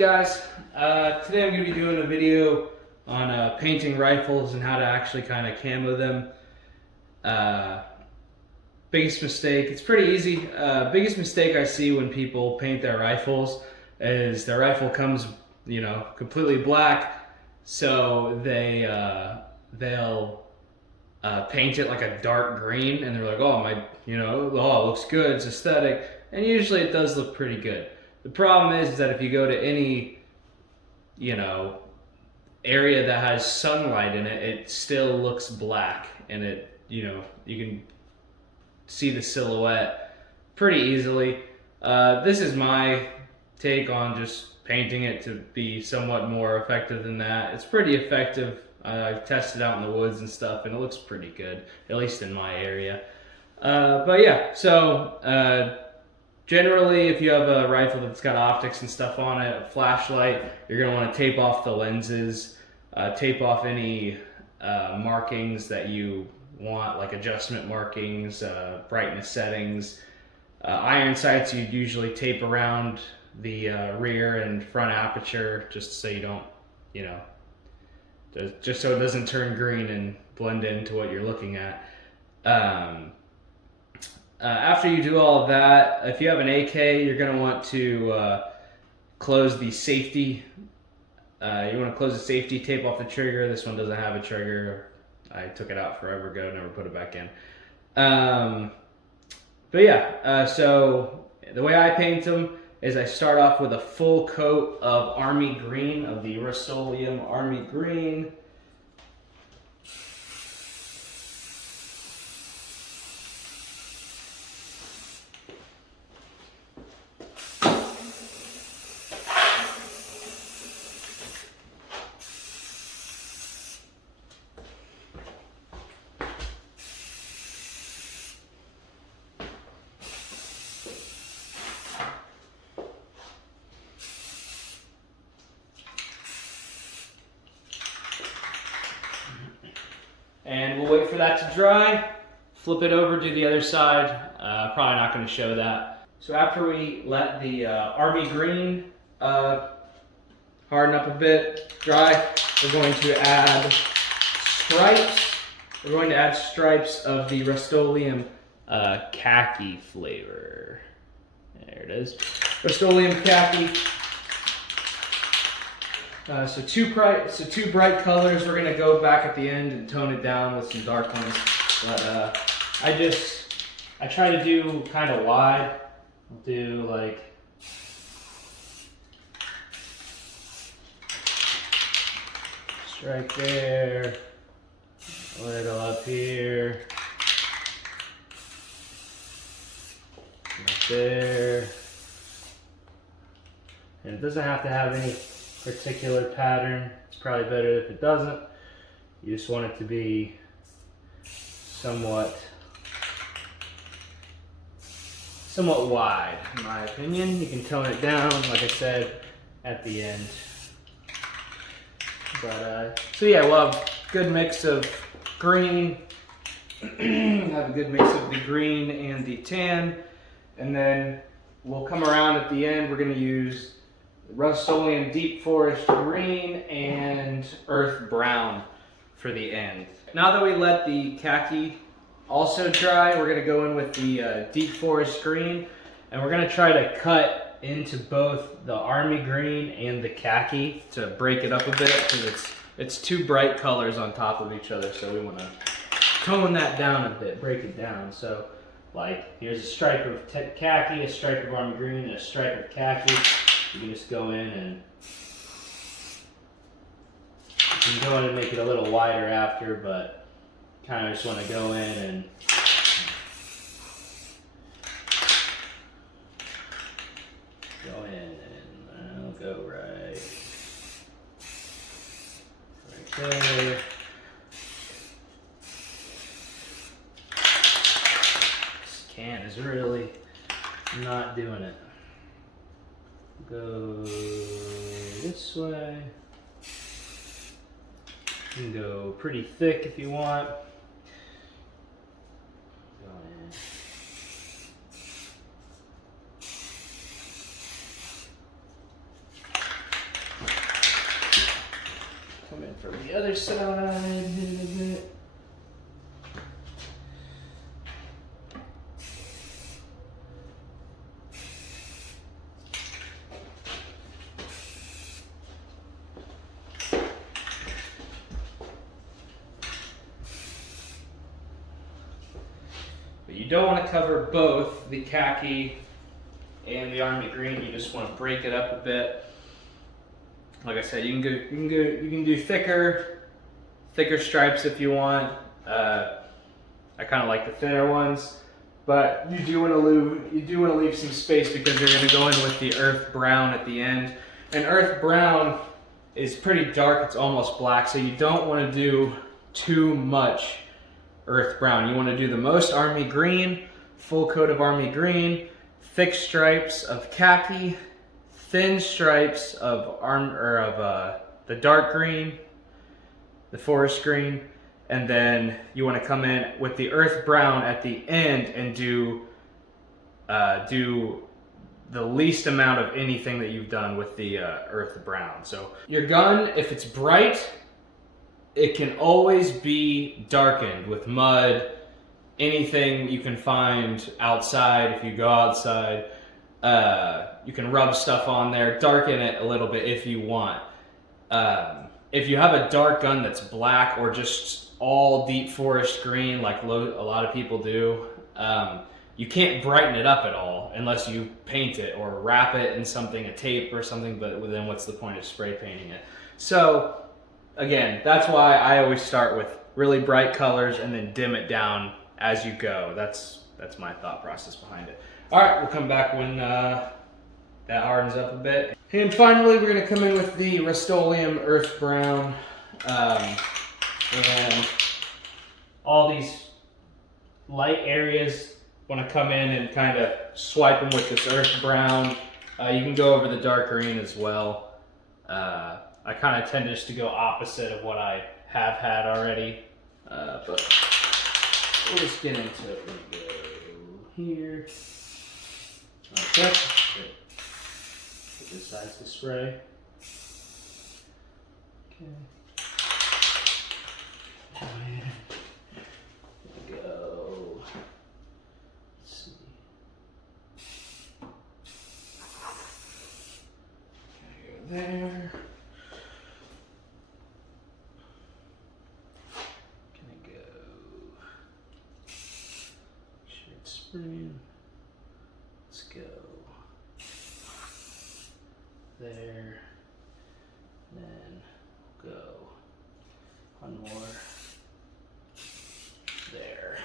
guys? Today I'm going to be doing a video on painting rifles and how to actually kind of camo them. Biggest mistake, it's pretty easy. Biggest mistake I see when people paint their rifles is their rifle comes, completely black, so they'll paint it like a dark green, and they're like, oh my, it looks good, it's aesthetic, and usually it does look pretty good. The problem is that if you go to any, area that has sunlight in it, it still looks black, and you can see the silhouette pretty easily. This is my take on just painting it to be somewhat more effective than that. It's pretty effective. I've tested out in the woods and stuff, and it looks pretty good, at least in my area. But yeah, so generally, if you have a rifle that's got optics and stuff on it, a flashlight, you're going to want to tape off the lenses, tape off any markings that you want, like adjustment markings, brightness settings. Iron sights you'd usually tape around the rear and front aperture just so you don't, just so it doesn't turn green and blend into what you're looking at. After you do all of that, if you have an AK, you're going to want to close the safety. You want to close the safety, tape off the trigger. This one doesn't have a trigger. I took it out forever ago, never put it back in. But yeah, so the way I paint them is I start off with a full coat of Army Green, of the Rustoleum Army Green. And we'll wait for that to dry, flip it over to the other side. Probably not going to show that. So after we let the Army Green harden up a bit, dry, we're going to add stripes. We're going to add stripes of the Rustoleum Khaki flavor. There it is. Rustoleum Khaki. So two bright colors. We're gonna go back at the end and tone it down with some dark ones. But I try to do kind of wide. I'll do like stripe there, a little up here, up there, and it doesn't have to have any particular pattern. It's probably better if it doesn't. You just want it to be somewhat wide, in my opinion. You can tone it down, like I said, at the end. But so yeah, we'll have a good mix of green. Have a good mix of the green and the tan, and then we'll come around at the end. We're going to use Rustoleum Deep Forest Green and Earth Brown for the end. Now that we let the khaki also dry, we're going to go in with the Deep Forest Green, and we're going to try to cut into both the Army Green and the khaki to break it up a bit, because it's two bright colors on top of each other, so we want to tone that down a bit, break it down. So like, here's a stripe of khaki, a stripe of Army Green, and a stripe of khaki. You can just go in and make it a little wider after, but kind of just want to go in and I'll go right there. This can is really not doing it. Go this way. You can go pretty thick if you want. Go in. other side, hit a bit. But you don't want to cover both the khaki and the army green. You just want to break it up a bit. Like I said, you can do thicker stripes if you want. I kind of like the thinner ones, but you do want to leave some space because you're going to go in with the earth brown at the end. And earth brown is pretty dark; it's almost black, so you don't want to do too much earth brown. You want to do the most army green, full coat of army green, thick stripes of khaki, thin stripes of the dark green, the forest green, and then you want to come in with the earth brown at the end and do the least amount of anything that you've done with the earth brown. So your gun, if it's bright, it can always be darkened with mud, anything you can find outside. If you go outside, you can rub stuff on there, darken it a little bit if you want. If you have a dark gun that's black or just all deep forest green like a lot of people do, you can't brighten it up at all unless you paint it or wrap it in something, a tape or something, but then what's the point of spray painting it? So again, that's why I always start with really bright colors and then dim it down as you go. That's my thought process behind it. All right, we'll come back when that hardens up a bit. And finally, we're gonna come in with the Rustoleum earth brown. And all these light areas, want to come in and kind of swipe them with this earth brown. You can go over the dark green as well. I kind of tend just to go opposite of what I have had already, but we'll just get into it. We go here. Okay. Put this size to spray. Okay. There we go. Let's see. There. Spraying. Let's go there, then go one more there.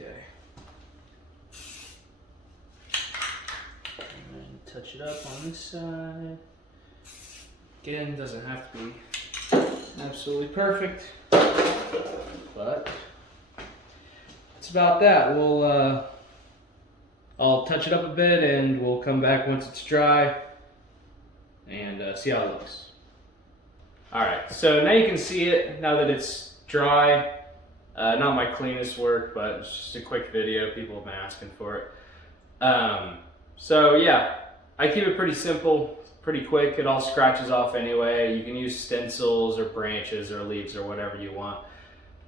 Okay. And then touch it up on this side. Again, doesn't have to be absolutely perfect, but it's about that. I'll touch it up a bit and we'll come back once it's dry and see how it looks. All right, so now you can see it now that it's dry. Not my cleanest work, but it's just a quick video. People have been asking for it. So yeah, I keep it pretty simple, pretty quick. It all scratches off anyway. You can use stencils or branches or leaves or whatever you want.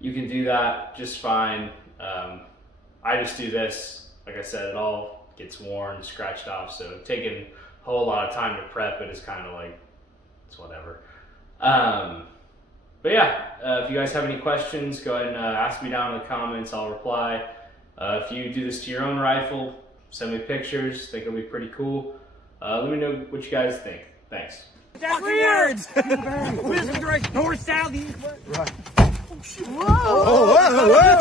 You can do that just fine. I just do this. Like I said, it all gets worn, scratched off, so taking a whole lot of time to prep it is kind of like, it's whatever. But yeah, if you guys have any questions, go ahead and ask me down in the comments. I'll reply. If you do this to your own rifle, send me pictures. I think it'll be pretty cool. Let me know what you guys think. Thanks. Words! North, south, east, west. Right. Oh, shit. Whoa! Oh, whoa, whoa.